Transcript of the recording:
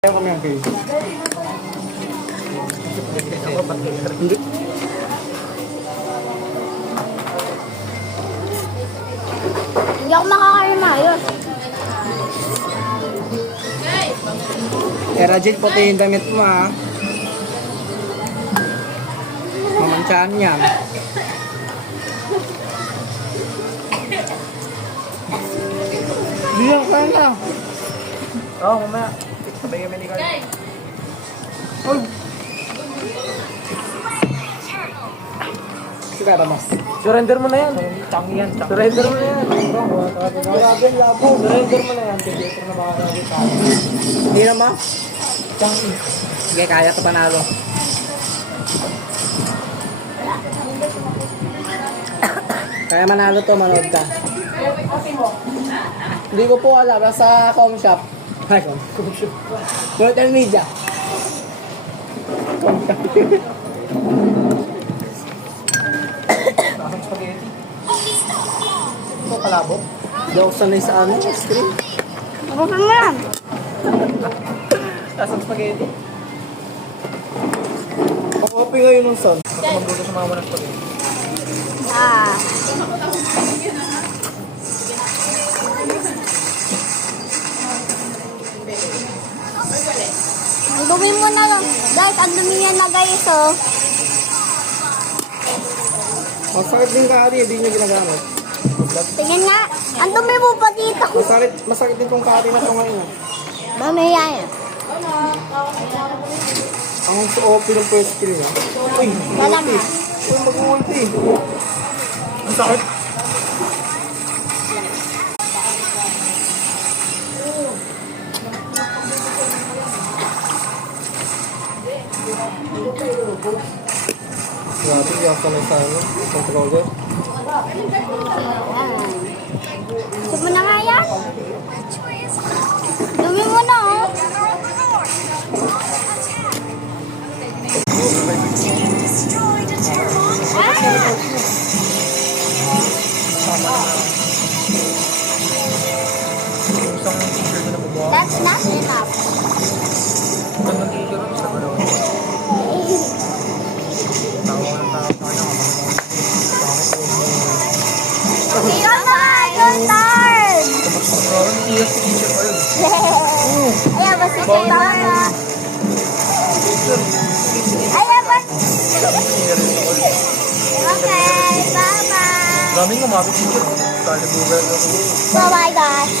Ayaw kami ang cake. Hindi. Hindi ako makakain maayos. Rajin, puti yung damit mo ha. Mamansyahan yan. Hindi yan, kaya na. Oo, mamaya. Sabay kami ni Carl. Uy! Sigara mas. Surrender mo na yan. Changi yan. Surrender mo na yan. Grabe ang labo. Surrender mo na yan. Tigil na makakagit ka. Hindi na ma. Changi. Sige, kaya ka panalo. Kaya manalo to, manood ka. Hindi ko po alam. Nasa com shop. Ay, com shop. Social media. Com shop. Lasang spaghetti. Ito kalabo. Hindi ako sanay sa ano, screen. Buksan mo yan. Lasang spaghetti. Pang-copy ngayon ng son. Magbuto sa mga ng spaghetti. Ah. Ang dumi mo na lang. Guys, ang dumi yan na guys, oh. Masakit din kari, hindi nyo ginagamit. Tingnan nga. Ang dumi mo pa dito. Masakit din tong kari na ito ngayon. Mamaya yan. Ang OP ng first skill niya. Uy, Dalam ulti. ha. Uy, mag-ulti. Ang sakit. Grabe, yasa na sa ano, controller. Gusto mo na nga yan? Dumi mo na, oh. That's not enough. You're tired! You're tired! Ayan, basta kayo baka. Ayan, basta. Okay, bye-bye. Daming umabit dito. Oh my gosh.